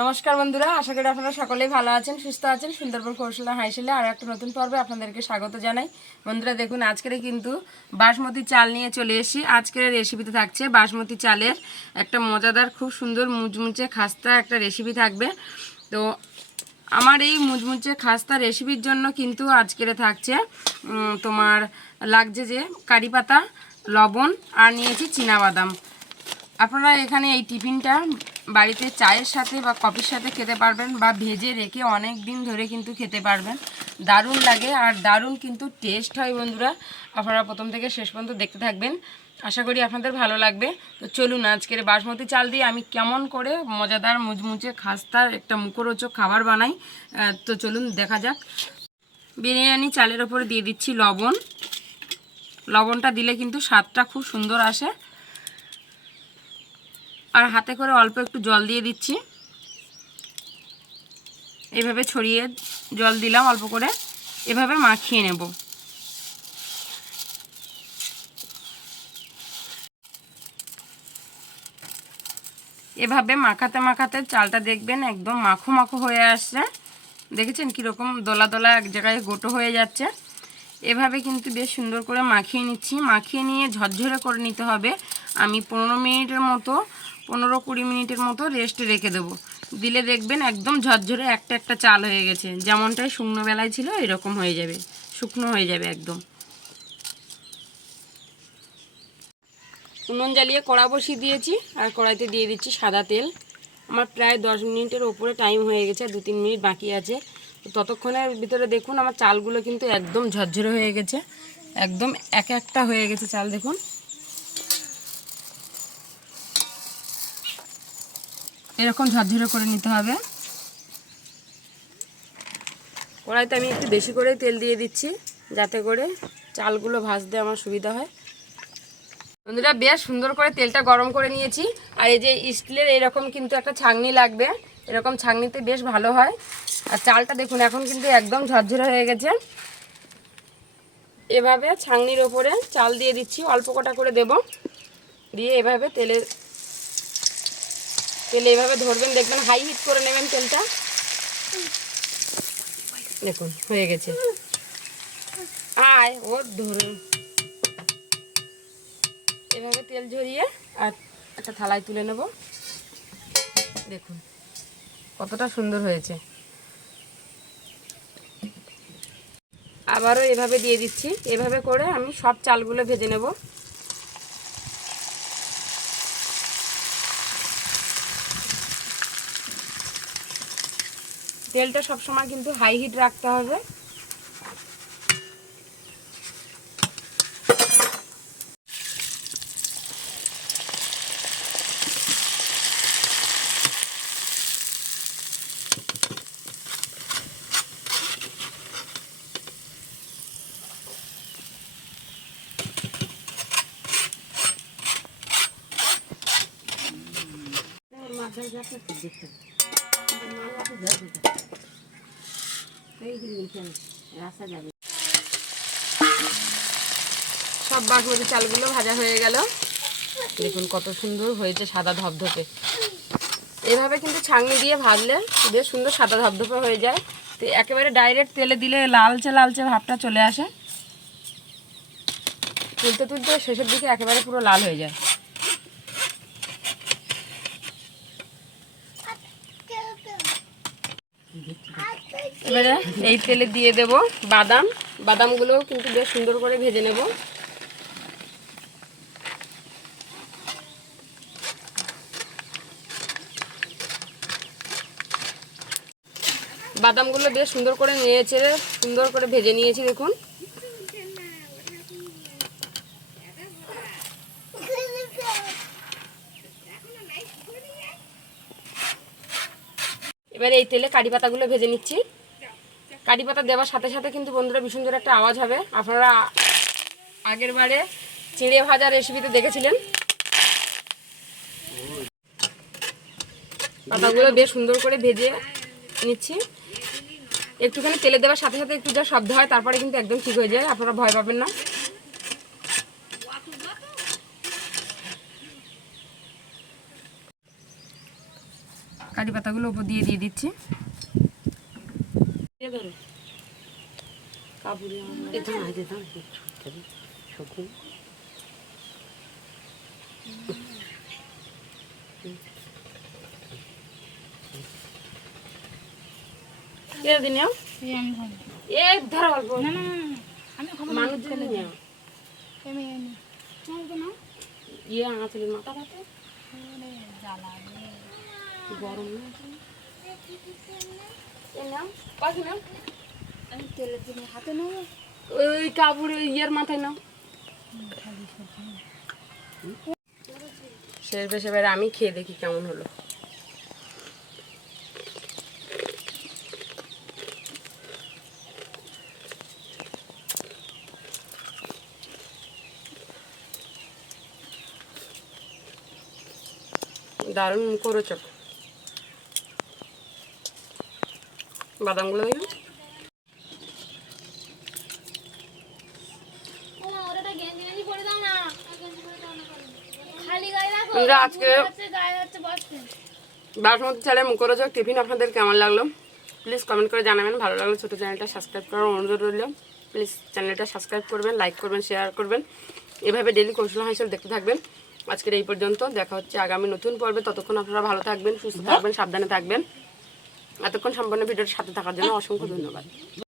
নমস্কার বন্ধুরা, আশা করি আপনারা সকলেই ভালো আছেন, সুস্থ আছেন। সুন্দরবন কৌশলা হাইশেলে আর একটা নতুন পর্বে আপনাদেরকে স্বাগত জানাই। বন্ধুরা দেখুন, আজকের কিন্তু বাসমতি চাল নিয়ে চলে এসেছি। আজকের রেসিপিতে থাকছে বাসমতি চালের একটা মজাদার, খুব সুন্দর মুচমুচে খাস্তা একটা রেসিপি থাকবে। তো আমার এই মুচমুচে খাস্তা রেসিপির জন্য কিন্তু আজকের থাকছে তোমার লাগছে যে কারি পাতা, লবণ আর নিয়েছি চীনাবাদাম। আপনারা এখানে এই টিফিনটা বাড়িতে চায়ের সাথে বা কফির সাথে খেতে পারবেন, বা ভেজে রেখে অনেক দিন ধরে কিন্তু খেতে পারবেন। দারুণ লাগে আর দারুণ কিন্তু টেস্ট হয়। বন্ধুরা আপনারা প্রথম থেকে শেষ পর্যন্ত দেখতে থাকবেন, আশা করি আপনাদের ভালো লাগবে। তো চলুন, আজকের বাসমতি চাল দিয়ে আমি কেমন করে মজাদার মুচমুচে খাস্তার একটা মুখরোচক খাবার বানাই। তো চলুন দেখা যাক। বিরিয়ানি চালের ওপরে দিয়ে দিচ্ছি লবণ। লবণটা দিলে কিন্তু স্বাদটা খুব সুন্দর আসে। আর হাতে করে অল্প একটু জল দিয়ে দিচ্ছি, এভাবে ছড়িয়ে জল দিলাম অল্প করে, এভাবে মাখিয়ে নেব। এভাবে মাখাতে মাখাতে চালটা দেখবেন একদম মাখো মাখো হয়ে আসছে। দেখেছেন কীরকম দলা দলা এক জায়গায় গোটো হয়ে যাচ্ছে। এভাবে কিন্তু বেশ সুন্দর করে মাখিয়ে নিচ্ছি। মাখিয়ে নিয়ে ঝরঝরে করে নিতে হবে। আমি 15-20 মিনিটের মতো রেস্টে রেখে দেবো। দিলে দেখবেন একদম ঝরঝরে একটা একটা চাল হয়ে গেছে। যেমনটাই শুকনো বেলায় ছিল এরকম হয়ে যাবে, শুকনো হয়ে যাবে একদম। উনুন জ্বালিয়ে কড়া বসিয়ে দিয়েছি আর কড়াইতে দিয়ে দিচ্ছি সাদা তেল। আমার প্রায় 10 মিনিটের ওপরে টাইম হয়ে গেছে, 2-3 মিনিট বাকি আছে। ততক্ষণের ভিতরে দেখুন আমার চালগুলো কিন্তু একদম ঝরঝরে হয়ে গেছে, একদম এক একটা হয়ে গেছে চাল। দেখুন এরকম ঝরঝরে করে নিতে হবে। কড়াইতে আমি একটু বেশি করে তেল দিয়ে দিচ্ছি, যাতে করে চালগুলো ভাজতে আমার সুবিধা হয়। বন্ধুরা বেশ সুন্দর করে তেলটা গরম করে নিয়েছি। আর এই যে স্টিলের এরকম কিন্তু একটা ছাঁকনি লাগবে, এরকম ছাঁকনিতে বেশ ভালো হয়। আর চালটা দেখুন এখন কিন্তু একদম ঝরঝরে হয়ে গেছে। এভাবে ছাঁকনির ওপরে চাল দিয়ে দিচ্ছি, অল্প কটা করে দেব। দিয়ে এভাবে তেলে এভাবে ধরবেন, দেখবেন হাই হিট করে নেবেন তেলটা। দেখুন হয়ে গেছে। ধরুন এভাবে তেল ঝরিয়ে আর একটা থালায় তুলে নেব। দেখুন কতটা সুন্দর হয়েছে। আবারও এভাবে দিয়ে দিচ্ছি। এভাবে করে আমি সব চালগুলো ভেজে নেব। তেলটা সবসময় কিন্তু হাই হিট রাখতে হবে। সব বাসমতি চালগুলো ভাজা হয়ে গেল। দেখুন কত সুন্দর হয়েছে, সাদা ধপধপে। এভাবে কিন্তু ছাঁকনি দিয়ে ভাজলে বেশ সুন্দর সাদা ধপধপে হয়ে যায়। তো একেবারে ডাইরেক্ট তেলে দিলে লালচে লালচে ভাবটা চলে আসে, তুলতে তুলতে শেষের দিকে একেবারে পুরো লাল হয়ে যায়। এবারে এই তেলে দিয়ে দেব বাদাম। বাদামগুলোও কিন্তু বেশ সুন্দর করে ভেজে নেব। বাদামগুলো বেশ সুন্দর করে নিয়েছে, সুন্দর করে ভেজে নিয়েছি। দেখুন এবারে এই তেলে কারি পাতাগুলো ভেজে নিচ্ছি। কারি পাতা দেওয়ার সাথে সাথে কিন্তু বন্ধুরা ভীষণ সুন্দর একটা আওয়াজ হবে। আপনারা আগের বারে চিড়ে ভাজা রেসিপিতে দেখেছিলেন। পাতাগুলো বেশ সুন্দর করে ভেজে নিচ্ছি। একটুখানি তেলে দেওয়ার সাথে সাথে একটু যা শব্দ হয়, তারপরে কিন্তু একদম ঠিক হয়ে যায়, আপনারা ভয় পাবেন না। কারি পাতাগুলো উপর দিয়ে দিচ্ছি। গরম হাতে নাও, ওই কাপড়ে ইয়ের মাথায় নাও। শেষ বেশি এবার আমি খেয়ে দেখি কেমন হলো। দারুণ মুখরোচক। বাদামগুলো দেখুন। আজকে বাসমতি চালের মুখরোচক টিফিন আপনাদের কেমন লাগলো প্লিজ কমেন্ট করে জানাবেন। ভালো লাগলে ছোটো চ্যানেলটা সাবস্ক্রাইব করার অনুরোধ রইল। প্লিজ চ্যানেলটা সাবস্ক্রাইব করবেন, লাইক করবেন, শেয়ার করবেন। এভাবে ডেইলি কৌশল হাসিল দেখতে থাকবেন। আজকের এই পর্যন্ত, দেখা হচ্ছে আগামী নতুন পর্বে। ততক্ষণ আপনারা ভালো থাকবেন, সুস্থ থাকবেন, সাবধানে থাকবেন। এতক্ষণ সম্পূর্ণ ভিডিওর সাথে থাকার জন্য অসংখ্য ধন্যবাদ।